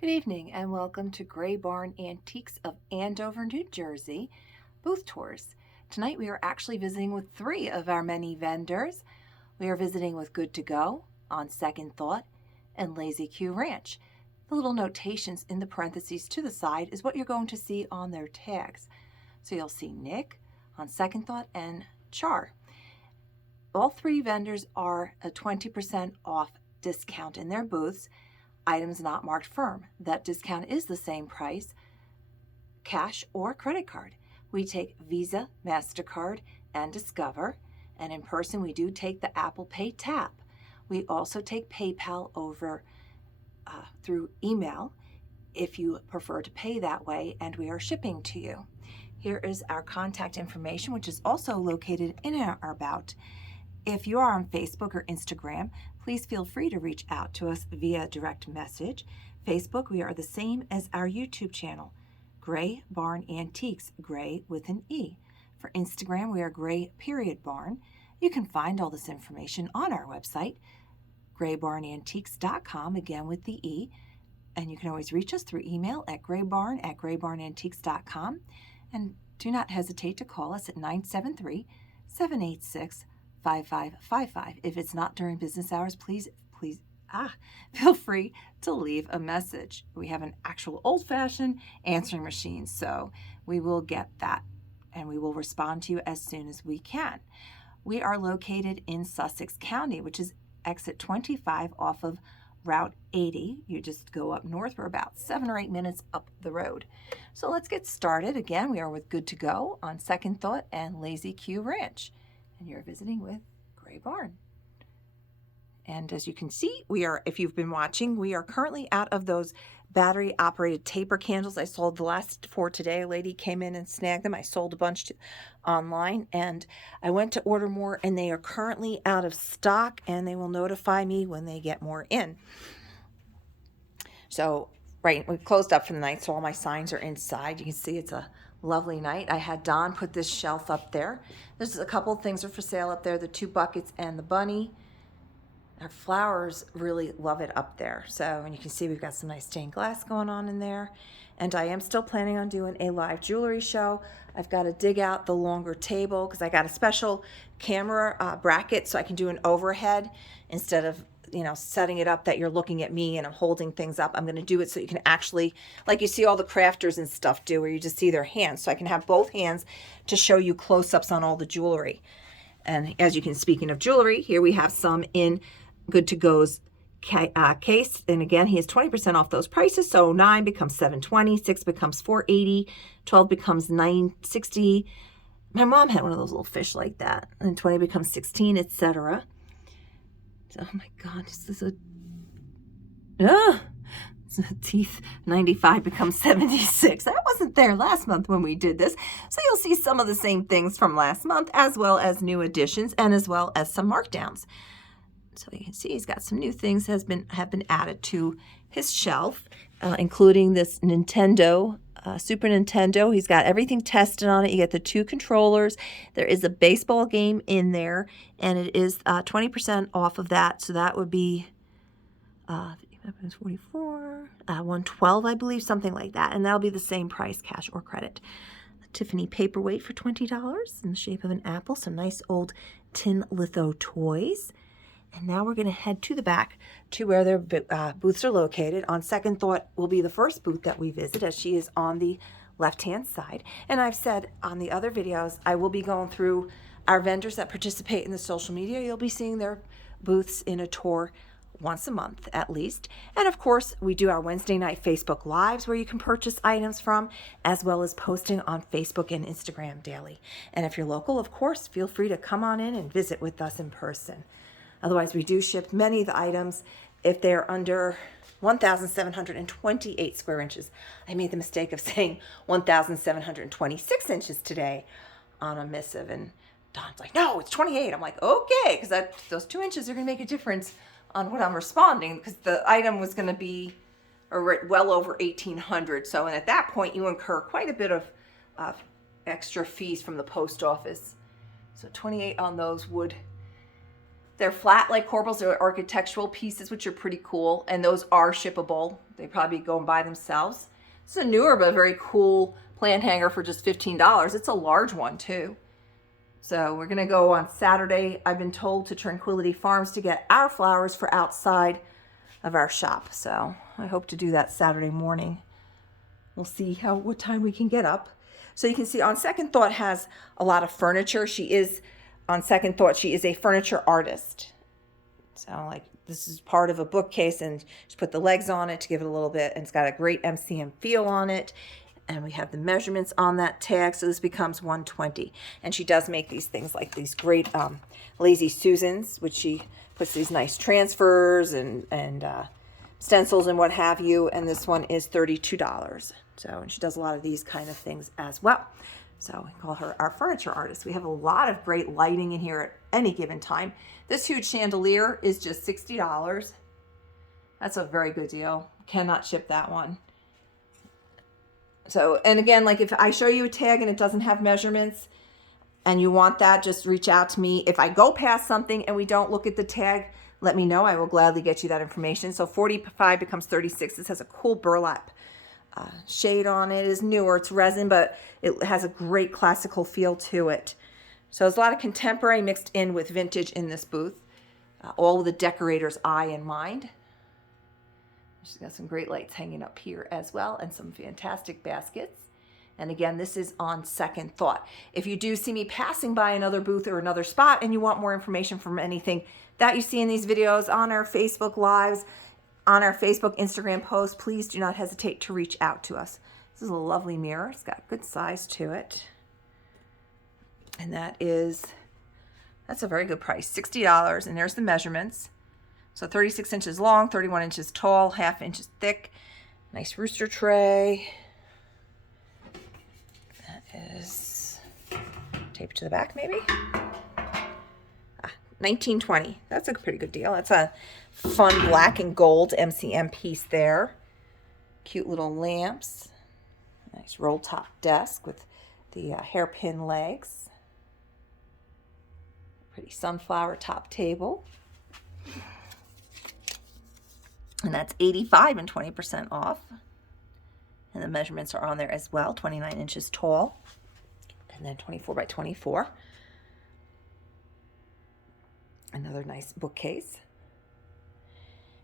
Good evening and welcome to Gray Barn Antiques of Andover, New Jersey booth tours. Tonight we are actually visiting with three of our many vendors. We are visiting with Good to Go, On Second Thought, and Lazy Q Ranch. The little notations in the parentheses to the side is what you're going to see on their tags. So you'll see Nick, On Second Thought, and Char. All three vendors are a 20% off discount in their booths. Items not marked firm. That discount is the same price, cash or credit card. We take Visa, MasterCard, and Discover. And in person, we do take the Apple Pay Tap. We also take PayPal over through email if you prefer to pay that way, and we are shipping to you. Here is our contact information, which is also located in our About. If you are on Facebook or Instagram, please feel free to reach out to us via direct message. Facebook, we are the same as our YouTube channel, Gray Barn Antiques, Gray with an E. For Instagram, we are Gray.Barn. You can find all this information on our website, graybarnantiques.com, again with the E. And you can always reach us through email at graybarn@graybarnantiques.com. And do not hesitate to call us at 973-786-5555. If it's not during business hours, please feel free to leave a message. We have an actual old-fashioned answering machine, so we will get that and we will respond to you as soon as we can. We are located in Sussex County, which is exit 25 off of Route 80. You just go up north. We're about 7 or 8 minutes up the road. So let's get started. Again, we are with Good to Go, On Second Thought, and Lazy Q Ranch. And you're visiting with Gray Barn. And as you can see, if you've been watching, we are currently out of those battery operated taper candles. I sold the last 4 today. A lady came in and snagged them. I sold a bunch online, and I went to order more, and they are currently out of stock, and they will notify me when they get more in. So we closed up for the night, so all my signs are inside. You can see it's a lovely night. I had Don put this shelf up there. There's a couple of things are for sale up there, the 2 buckets and the bunny. Our flowers really love it up there. So, and you can see we've got some nice stained glass going on in there. And I am still planning on doing a live jewelry show. I've got to dig out the longer table because I got a special camera bracket so I can do an overhead instead of setting it up that you're looking at me and I'm holding things up. I'm going to do it so you can actually, like you see all the crafters and stuff do, where you just see their hands. So I can have both hands to show you close-ups on all the jewelry. And as you can, speaking of jewelry, here we have some in Good to Go's case. And again, he has 20% off those prices. So 9 becomes $720, 6 becomes $480, 12 becomes $960. My mom had one of those little fish like that. And 20 becomes $16, etc. Oh my God, this is teeth. 95 becomes 76. That wasn't there last month when we did this. So you'll see some of the same things from last month, as well as new additions and as well as some markdowns. So you can see he's got some new things have been added to his shelf, including this Nintendo, Super Nintendo. He's got everything tested on it. You get the 2 controllers. There is a baseball game in there, and it is 20% off of that. So that would be 44, 112, I believe, something like that. And that'll be the same price, cash or credit. A Tiffany paperweight for $20 in the shape of an apple. Some nice old tin litho toys. And now we're going to head to the back to where their booths are located. On Second Thought will be the first booth that we visit, as she is on the left-hand side. And I've said on the other videos, I will be going through our vendors that participate in the social media. You'll be seeing their booths in a tour once a month at least. And of course, we do our Wednesday night Facebook Lives where you can purchase items from, as well as posting on Facebook and Instagram daily. And if you're local, of course, feel free to come on in and visit with us in person. Otherwise, we do ship many of the items if they're under 1,728 square inches. I made the mistake of saying 1,726 inches today on a missive, and Don's like, no, it's 28. I'm like, okay, because those 2 inches are going to make a difference on what I'm responding, because the item was going to be well over 1,800. So, and at that point, you incur quite a bit of extra fees from the post office. So 28 on those would They're flat like corbels. They're architectural pieces, which are pretty cool. And those are shippable. They probably go and buy themselves. It's a newer but very cool plant hanger for just $15. It's a large one too. So we're going to go on Saturday, I've been told, to Tranquility Farms to get our flowers for outside of our shop. So I hope to do that Saturday morning. We'll see what time we can get up. So you can see On Second Thought has a lot of furniture. On Second Thought, she is a furniture artist. So like this is part of a bookcase, and she put the legs on it to give it a little bit, and it's got a great MCM feel on it. And we have the measurements on that tag, so this becomes 120. And she does make these things like these great Lazy Susans, which she puts these nice transfers and stencils and what have you. And this one is $32. So, and she does a lot of these kind of things as well. So we call her our furniture artist. We have a lot of great lighting in here at any given time. This huge chandelier is just $60. That's a very good deal. Cannot ship that one. So, and again, like if I show you a tag and it doesn't have measurements and you want that, just reach out to me. If I go past something and we don't look at the tag, let me know. I will gladly get you that information. So 45 becomes 36. This has a cool burlap shade on it. It is newer. It's resin, but it has a great classical feel to it. So there's a lot of contemporary mixed in with vintage in this booth. All with the decorator's eye in mind. She's got some great lights hanging up here as well, and some fantastic baskets. And again, this is On Second Thought. If you do see me passing by another booth or another spot and you want more information from anything that you see in these videos, on our Facebook Lives, on our Facebook, Instagram posts, please do not hesitate to reach out to us. This is a lovely mirror. It's got good size to it. And that's a very good price, $60. And there's the measurements. So 36 inches long, 31 inches tall, ½ inches thick. Nice rooster tray. That is taped to the back, maybe. $19.20. That's a pretty good deal. That's a fun black and gold MCM piece there. Cute little lamps. Nice roll top desk with the hairpin legs. Pretty sunflower top table. And that's $85 and 20% off. And the measurements are on there as well, 29 inches tall. And then 24 by 24. Another nice bookcase.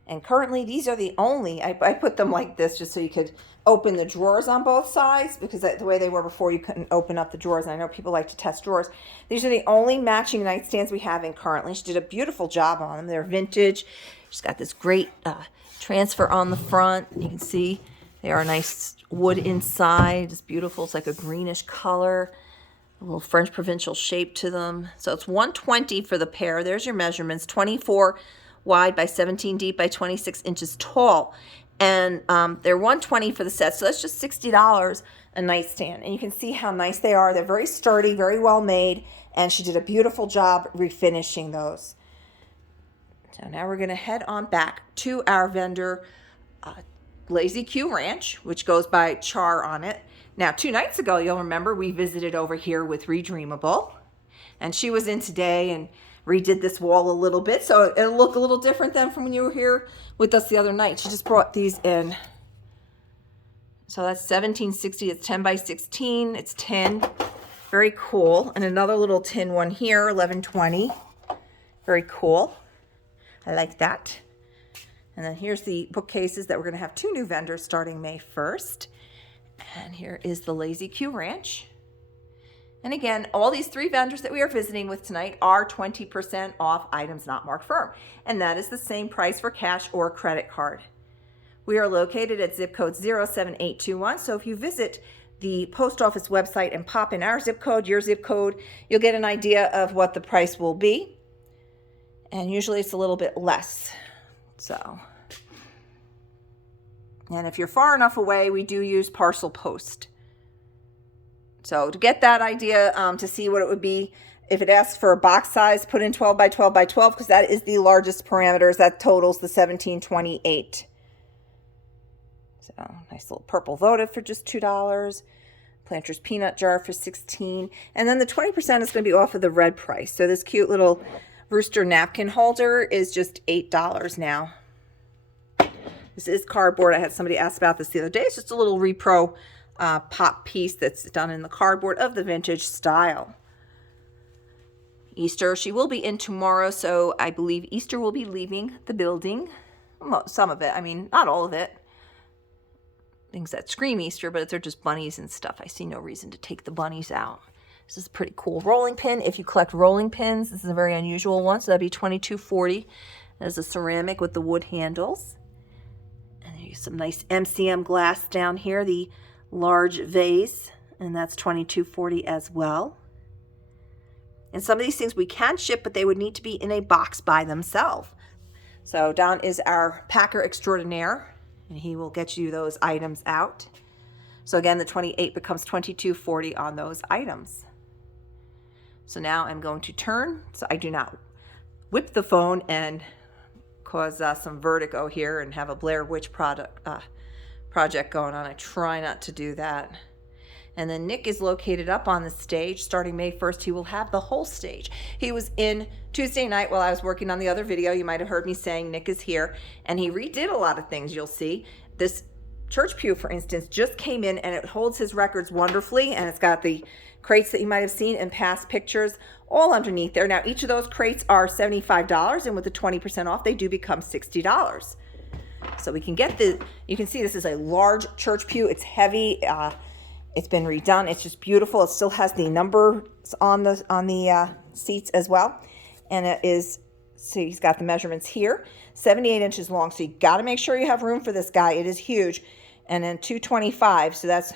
And currently these are the only, I put them like this just so you could open the drawers on both sides, because the way they were before, you couldn't open up the drawers. And I know people like to test drawers. These are the only matching nightstands we have in currently. She did a beautiful job on them. They're vintage. She's got this great transfer on the front. You can see they are nice wood inside. It's beautiful. It's like a greenish color. A little French provincial shape to them. So it's $120 for the pair. There's your measurements. 24 wide by 17 deep by 26 inches tall. And they're $120 for the set. So that's just $60 a nightstand. And you can see how nice they are. They're very sturdy, very well made. And she did a beautiful job refinishing those. So now we're going to head on back to our vendor, Lazy Q Ranch, which goes by Char on it. Now, 2 nights ago, you'll remember we visited over here with Redreamable, and she was in today and redid this wall a little bit, so it'll look a little different than from when you were here with us the other night. She just brought these in. So that's $17.60. It's 10 by 16. It's tin. Very cool. And another little tin one here, $11.20. Very cool. I like that. And then here's the bookcases that we're going to have 2 new vendors starting May 1st. And here is the Lazy Q Ranch. And again, all these 3 vendors that we are visiting with tonight are 20% off items not marked firm. And that is the same price for cash or credit card. We are located at zip code 07821. So if you visit the post office website and pop in our zip code, your zip code, you'll get an idea of what the price will be. And usually it's a little bit less. So, and if you're far enough away, we do use parcel post. So to get that idea, to see what it would be, if it asks for a box size, put in 12 by 12 by 12, because that is the largest parameters. That totals the $17.28. So nice little purple votive for just $2. Planter's peanut jar for $16. And then the 20% is going to be off of the red price. So this cute little Rooster napkin holder is just $8 now. This is cardboard. I had somebody ask about this the other day. It's just a little repro pop piece that's done in the cardboard of the vintage style. Easter, she will be in tomorrow, so I believe Easter will be leaving the building. Well, some of it, I mean, not all of it. Things that scream Easter, but if they're just bunnies and stuff, I see no reason to take the bunnies out. This is a pretty cool rolling pin. If you collect rolling pins, this is a very unusual one, so that'd be $22.40. There's a ceramic with the wood handles. And there's some nice MCM glass down here, the large vase, and that's $22.40 as well. And some of these things we can ship, but they would need to be in a box by themselves. So Don is our packer extraordinaire, and he will get you those items out. So again, the 28 becomes $22.40 on those items. So now I'm going to turn, so I do not whip the phone and cause some vertigo here and have a Blair Witch project going on. I try not to do that. And then Nick is located up on the stage. Starting May 1st, he will have the whole stage. He was in Tuesday night while I was working on the other video. You might have heard me saying Nick is here. And he redid a lot of things, you'll see. This church pew, for instance, just came in, and it holds his records wonderfully. And it's got the crates that you might have seen in past pictures all underneath there. Now, each of those crates are $75, and with the 20% off, they do become $60. So we can get you can see this is a large church pew. It's heavy. It's been redone. It's just beautiful. It still has the numbers on the seats as well. And it is, so he's got the measurements here, 78 inches long. So you got to make sure you have room for this guy. It is huge. And then 225, so that's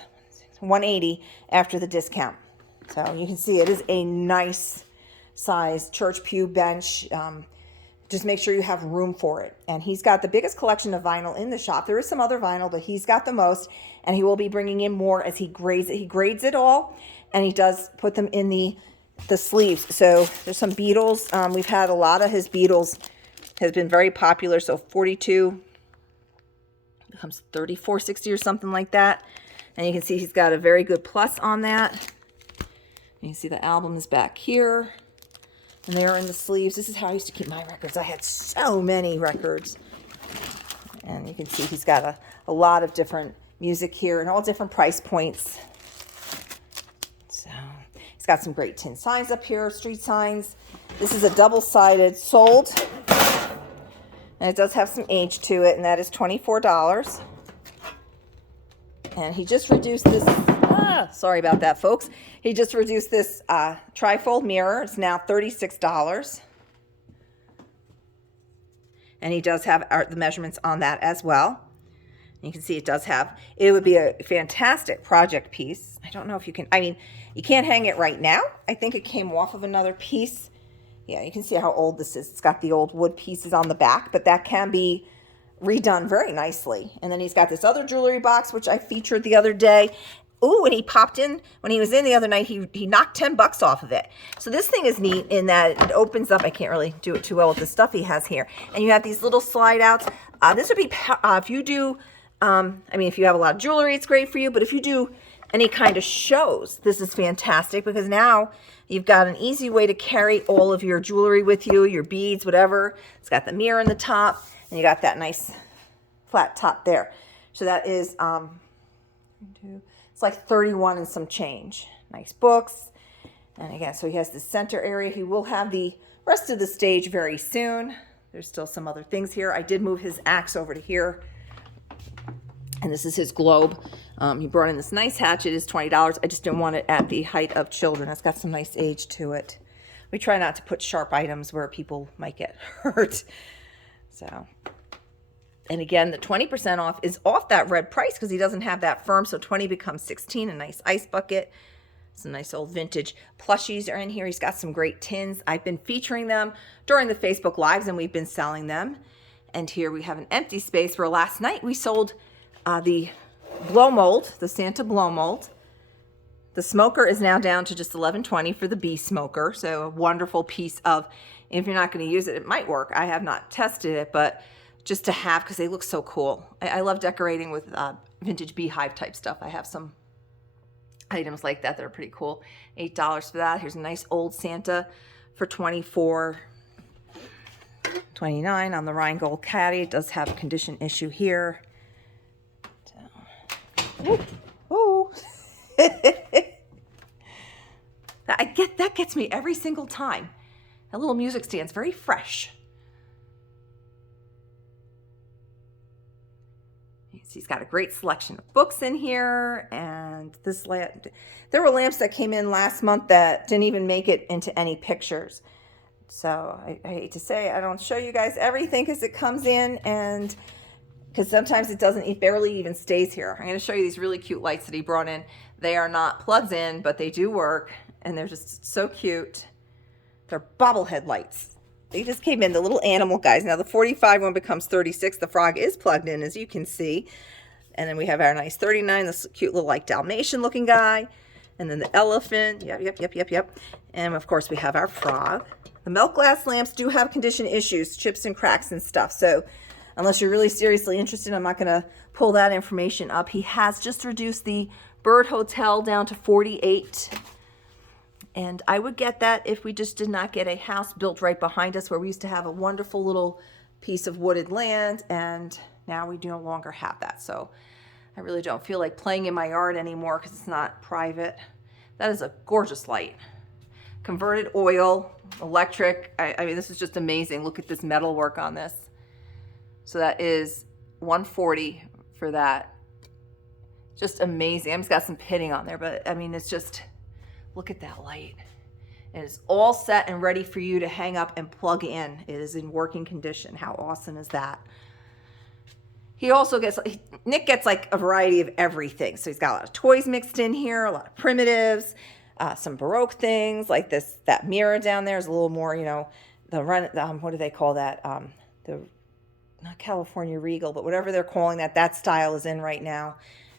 180 after the discount. So you can see it is a nice size church pew bench. Just make sure you have room for it. And he's got the biggest collection of vinyl in the shop. There is some other vinyl, but he's got the most, and he will be bringing in more as he grades it. He grades it all, and he does put them in the sleeves. So there's some Beatles. We've had a lot of his Beatles has been very popular. So 42 becomes 34.60 or something like that. And you can see he's got a very good plus on that. You can see the album is back here. And they're in the sleeves. This is how I used to keep my records. I had so many records. And you can see he's got a lot of different music here and all different price points. So he's got some great tin signs up here, street signs. This is a double-sided sold. And it does have some age to it, and that is $24. And he just reduced this. Sorry about that, folks. He just reduced this trifold mirror. It's now $36. And he does have the measurements on that as well. You can see it does have, it would be a fantastic project piece. I don't know if you can, I mean, you can't hang it right now. I think it came off of another piece. Yeah, you can see how old this is. It's got the old wood pieces on the back, but that can be redone very nicely. And then he's got this other jewelry box, which I featured the other day. Ooh, when he popped in, when he was in the other night, he knocked $10 off of it. So this thing is neat in that it opens up. I can't really do it too well with the stuff he has here. And you have these little slide outs. This would be, if you do, I mean, if you have a lot of jewelry, it's great for you. But if you do any kind of shows, this is fantastic because now you've got an easy way to carry all of your jewelry with you, your beads, whatever. It's got the mirror in the top, and you got that nice flat top there. So that is, it's like 31 and some change. Nice books. And again, so he has the center area. He will have the rest of the stage very soon. There's still some other things here. I did move his axe over to here. And this is his globe. He brought in this nice hatchet. It's $20. I just didn't want it at the height of children. It's got some nice age to it. We try not to put sharp items where people might get hurt. So, and again, the 20% off is off that red price because he doesn't have that firm. So 20 becomes 16. A nice ice bucket. Some nice old vintage plushies are in here. He's got some great tins. I've been featuring them during the Facebook Lives, and we've been selling them. And here we have an empty space where last night we sold the blow mold, the Santa blow mold. The smoker is now down to just $11.20 for the bee smoker. So a wonderful piece of, if you're not going to use it, it might work. I have not tested it, but just to have, because they look so cool. I love decorating with vintage beehive type stuff. I have some items like that that are pretty cool. $8 for that. Here's a nice old Santa for $24. $29 on the Rheingold Caddy. It does have a condition issue here. So, oh. That gets me every single time. That little music stand's very fresh. He's got a great selection of books in here, and this lamp, there were lamps that came in last month that didn't even make it into any pictures. So I hate to say I don't show you guys everything because it comes in, and because sometimes it barely even stays here. I'm going to show you these really cute lights that he brought in. They are not plugs in, but they do work, and they're just so cute. They're bobblehead lights. They just came in, the little animal guys. Now the 45 one becomes 36. The frog is plugged in, as you can see. And then we have our nice 39, this cute little like Dalmatian looking guy. And then the elephant. Yep. And of course we have our frog. The milk glass lamps do have condition issues, chips and cracks and stuff. So unless you're really seriously interested, I'm not going to pull that information up. He has just reduced the Bird Hotel down to 48. And I would get that if we just did not get a house built right behind us where we used to have a wonderful little piece of wooded land, and now we no longer have that. So I really don't feel like playing in my yard anymore because it's not private. That is a gorgeous light. Converted oil, electric. I mean, this is just amazing. Look at this metal work on this. So that is $140 for that. Just amazing. I've just got some pitting on there, but I mean, it's just... Look at that light. And it's all set and ready for you to hang up and plug in. It is in working condition. How awesome is that? He also gets, Nick gets like a variety of everything. So he's got a lot of toys mixed in here, a lot of primitives, some Baroque things like this. That mirror down there is a little more, you know, what do they call that? Not California Regal, but whatever they're calling that style is in right now.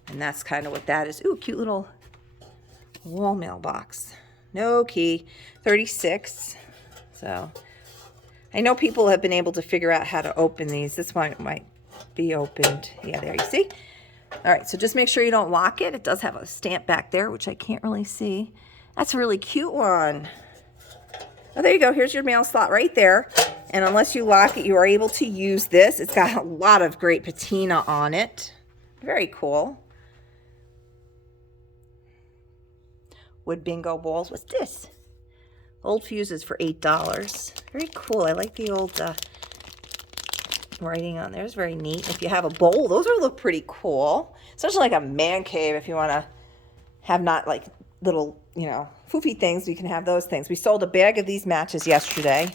And that's kind of what that is. Ooh, cute little wall mailbox. No key. 36. So I know people have been able to figure out how to open these. This one might be opened. Yeah, there you see. All right, so just make sure you don't lock it. It does have a stamp back there, which I can't really see. That's a really cute one. Oh, there you go. Here's your mail slot right there. And unless you lock it, you are able to use this. It's got a lot of great patina on it. Very cool. Wood bingo balls. What's this? Old fuses for $8. Very cool. I like the old writing on there. It's very neat. If you have a bowl, those will look pretty cool. Especially like a man cave if you want to have not like little, you know, foofy things. You can have those things. We sold a bag of these matches yesterday.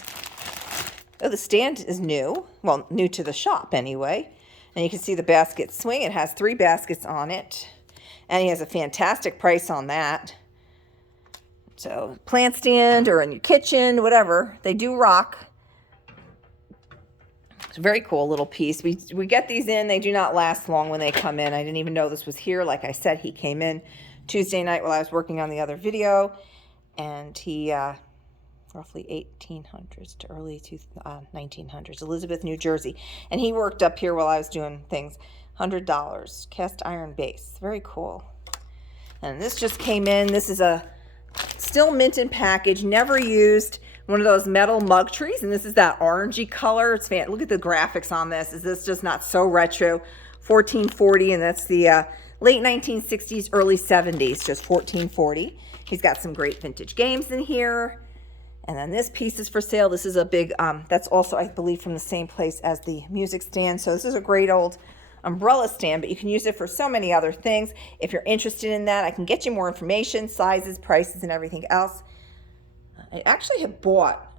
Oh, the stand is new. Well, new to the shop anyway. And you can see the basket swing. It has 3 baskets on it. And he has a fantastic price on that. So plant stand or in your kitchen, whatever, they do rock. It's a very cool little piece. We get these in. They do not last long when they come in. I didn't even know this was here. Like I said, he came in Tuesday night while I was working on the other video. And he, roughly 1800s to early 1900s, Elizabeth, New Jersey. And he worked up here while I was doing things. $100, cast iron base. Very cool. And this just came in. This is a still mint in package, never used, one of those metal mug trees, and this is that orangey color. It's fantastic. Look at the graphics on this. Is this just not so retro? 1440, and that's the late 1960s, early 70s, just 1440. He's got some great vintage games in here. And then this piece is for sale. This is a big, that's also, I believe, from the same place as the music stand. So this is a great old umbrella stand, but you can use it for so many other things. If you're interested in that, I can get you more information, sizes, prices, and everything else. I actually have bought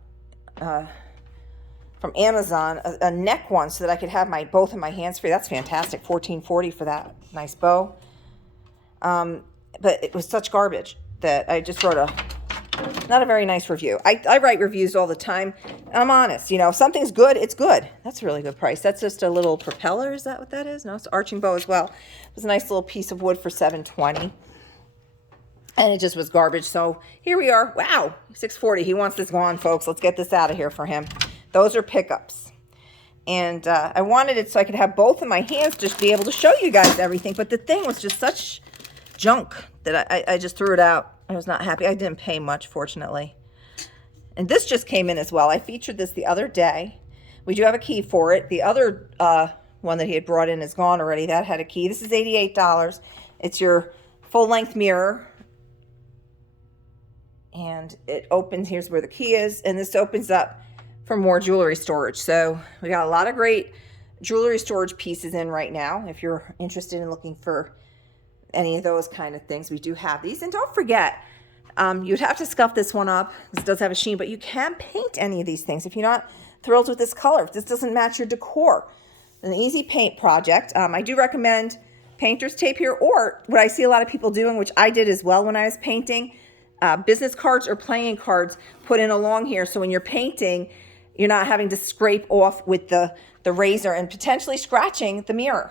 from Amazon a neck one so that I could have both of my hands free. That's fantastic. $14.40 for that nice bow. But it was such garbage that I just wrote not a very nice review. I write reviews all the time, and I'm honest. You know, if something's good, it's good. That's a really good price. That's just a little propeller. Is that what that is? No, it's an arching bow as well. It was a nice little piece of wood for $7.20. And it just was garbage. So here we are. Wow, $6.40. He wants this gone, folks. Let's get this out of here for him. Those are pickups. And I wanted it so I could have both in my hands, just be able to show you guys everything. But the thing was just such junk that I just threw it out. I was not happy. I didn't pay much, fortunately. And this just came in as well. I featured this the other day. We do have a key for it. The other one that he had brought in is gone already. That had a key. This is $88. It's your full-length mirror. And it opens, here's where the key is, and this opens up for more jewelry storage. So we got a lot of great jewelry storage pieces in right now. If you're interested in looking for any of those kind of things, we do have these. And don't forget, you'd have to scuff this one up. This does have a sheen, but you can paint any of these things if you're not thrilled with this color. If this doesn't match your decor, an easy paint project. I do recommend painter's tape here, or what I see a lot of people doing, which I did as well when I was painting, business cards or playing cards put in along here. So when you're painting, you're not having to scrape off with the razor and potentially scratching the mirror.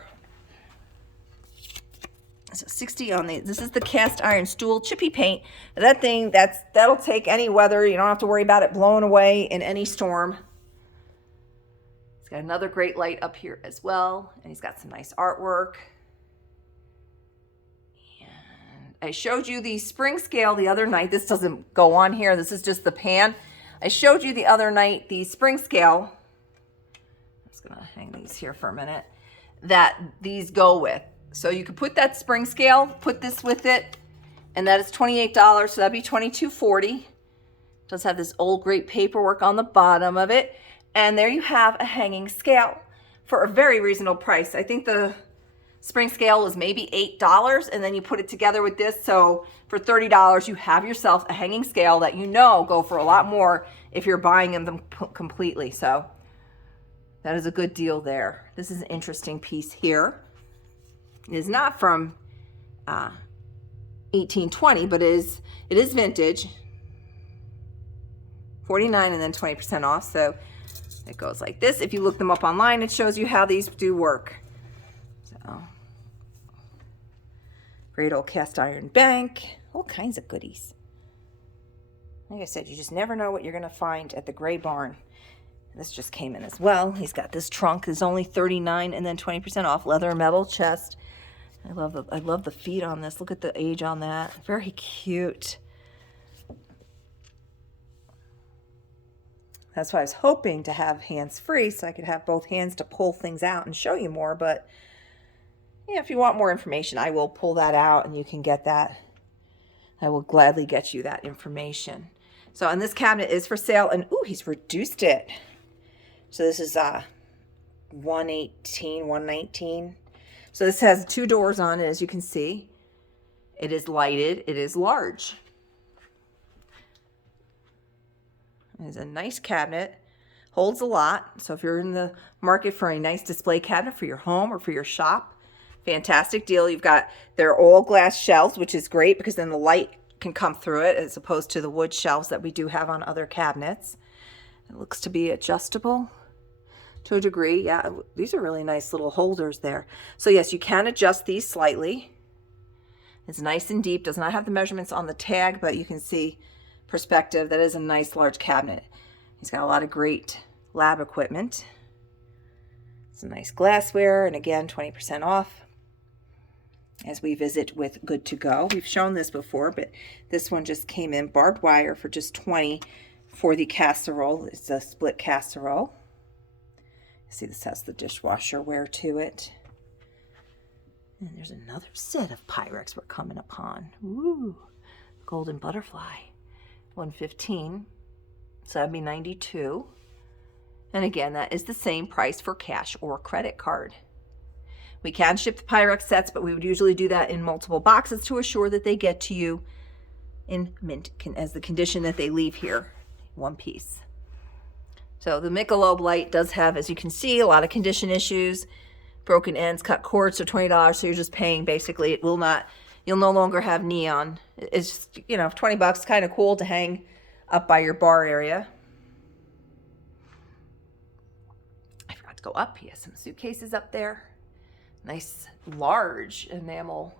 So 60 on the, this is the cast iron stool chippy paint. That thing, that'll take any weather. You don't have to worry about it blowing away in any storm. He's got another great light up here as well. And he's got some nice artwork. I showed you the spring scale the other night. This doesn't go on here. This is just the pan. I showed you the other night the spring scale. I'm just going to hang these here for a minute. That these go with. So you could put that spring scale, put this with it, and that is $28. So that'd be $22.40. Does have this old great paperwork on the bottom of it. And there you have a hanging scale for a very reasonable price. I think the spring scale was maybe $8, and then you put it together with this. So for $30, you have yourself a hanging scale that go for a lot more if you're buying them completely. So that is a good deal there. This is an interesting piece here. It is not from 1820, but it is vintage. 49 and then 20% off. So it goes like this. If you look them up online, it shows you how these do work. So great old cast iron bank, all kinds of goodies. Like I said, you just never know what you're going to find at the Gray Barn. This just came in as well. He's got this trunk. It's only $39 and then 20% off. Leather metal chest. I love the feet on this. Look at the age on that. Very cute. That's why I was hoping to have hands-free so I could have both hands to pull things out and show you more. But yeah, if you want more information, I will pull that out and you can get that. I will gladly get you that information. So, and this cabinet is for sale, and ooh, he's reduced it. So this is $118, $119. So this has 2 doors on it, as you can see. It is lighted. It is large. It's a nice cabinet. Holds a lot. So if you're in the market for a nice display cabinet for your home or for your shop, fantastic deal. They're all glass shelves, which is great because then the light can come through it as opposed to the wood shelves that we do have on other cabinets. It looks to be adjustable to a degree. Yeah, these are really nice little holders there. So yes, you can adjust these slightly. It's nice and deep. Does not have the measurements on the tag, but you can see perspective. That is a nice large cabinet. He's got a lot of great lab equipment. Some nice glassware, and again, 20% off as we visit with Good to Go. We've shown this before, but this one just came in barbed wire for just $20 for the casserole. It's a split casserole. See, this has the dishwasher wear to it. And there's another set of Pyrex we're coming upon. Ooh, golden butterfly. $115, so that'd be $92. And again, that is the same price for cash or credit card. We can ship the Pyrex sets, but we would usually do that in multiple boxes to assure that they get to you in mint as the condition that they leave here, one piece. So the Michelob light does have, as you can see, a lot of condition issues, broken ends, cut cords, so $20. So you're just paying basically. You'll no longer have neon. It's just, $20, kind of cool to hang up by your bar area. I forgot to go up. He has some suitcases up there. Nice large enamel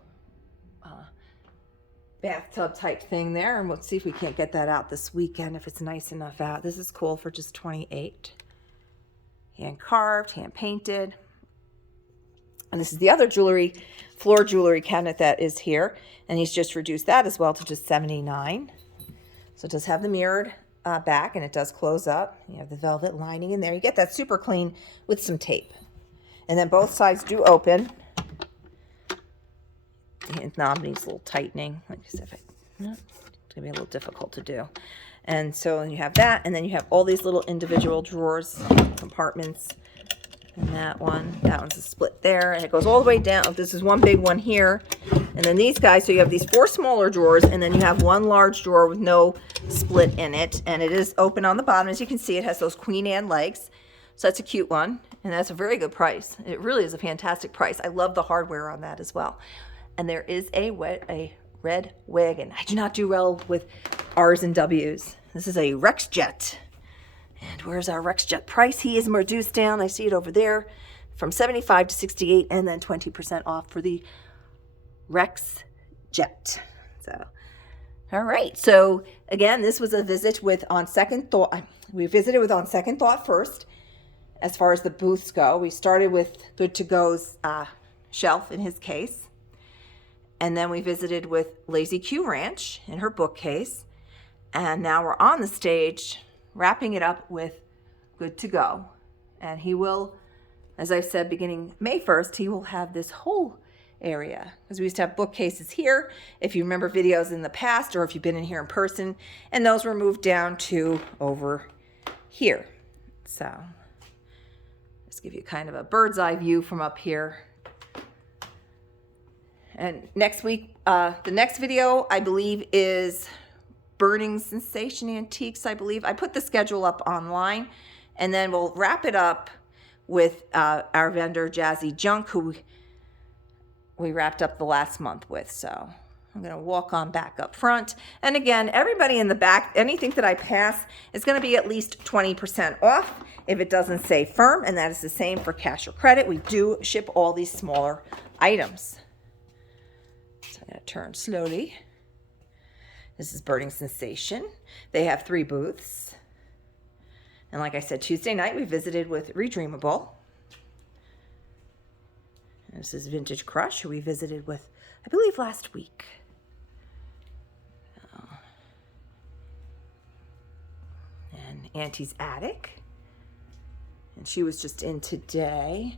bathtub type thing there. And we'll see if we can't get that out this weekend if it's nice enough out. This is cool for just $28. Hand carved, hand painted. And this is the other floor jewelry cabinet that is here. And he's just reduced that as well to just $79. So it does have the mirrored back, and it does close up. You have the velvet lining in there. You get that super clean with some tape. And then both sides do open. The knob needs a little tightening. Like I said, it's going to be a little difficult to do. And so you have that, and then you have all these little individual drawers, compartments. And that one's a split there, and it goes all the way down. This is one big one here, and then these guys, so you have these 4 smaller drawers, and then you have one large drawer with no split in it, and it is open on the bottom. As you can see, it has those Queen Anne legs, so that's a cute one, and that's a very good price. It really is a fantastic price. I love the hardware on that as well. And there is a red wagon. I do not do well with R's and W's. This is a RexJet. And where's our RexJet price? He is reduced down. I see it over there from 75 to 68, and then 20% off for the RexJet. So, all right. So again, this was a visit with On Second Thought. We visited with On Second Thought first. As far as the booths go, we started with Good to Go's shelf in his case. And then we visited with Lazy Q Ranch in her bookcase. And now we're on the stage wrapping it up with Good to Go. And he will, as I've said, beginning May 1st, he will have this whole area. Because we used to have bookcases here, if you remember videos in the past, or if you've been in here in person, and those were moved down to over here. So, let's give you kind of a bird's eye view from up here. And next week, the next video, I believe, is Burning Sensation Antiques, I believe. I put the schedule up online, and then we'll wrap it up with our vendor, Jazzy Junk, who we wrapped up the last month with. So I'm going to walk on back up front. And again, everybody in the back, anything that I pass is going to be at least 20% off if it doesn't say firm, and that is the same for cash or credit. We do ship all these smaller items. So I'm going to turn slowly. This is Burning Sensation. They have 3 booths. And like I said, Tuesday night we visited with Redreamable. This is Vintage Crush, who we visited with, I believe, last week. And Auntie's Attic. And she was just in today.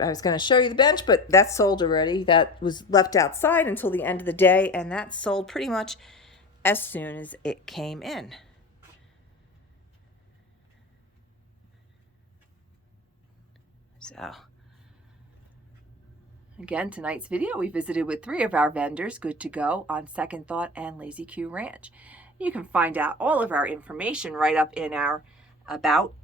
I was going to show you the bench, but that's sold already. That was left outside until the end of the day, and that sold pretty much as soon as it came in. So, again, tonight's video, we visited with 3 of our vendors, Good to Go, On Second Thought, and Lazy Q Ranch. You can find out all of our information right up in our About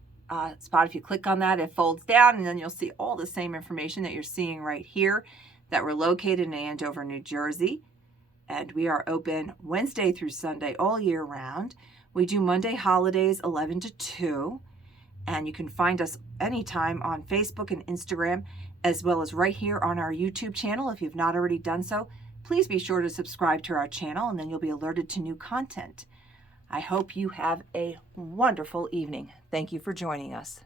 spot. If you click on that, it folds down, and then you'll see all the same information that you're seeing right here, that we're located in Andover, New Jersey. And we are open Wednesday through Sunday all year round. We do Monday holidays 11 to 2. And you can find us anytime on Facebook and Instagram, as well as right here on our YouTube channel. If you've not already done so, please be sure to subscribe to our channel, and then you'll be alerted to new content. I hope you have a wonderful evening. Thank you for joining us.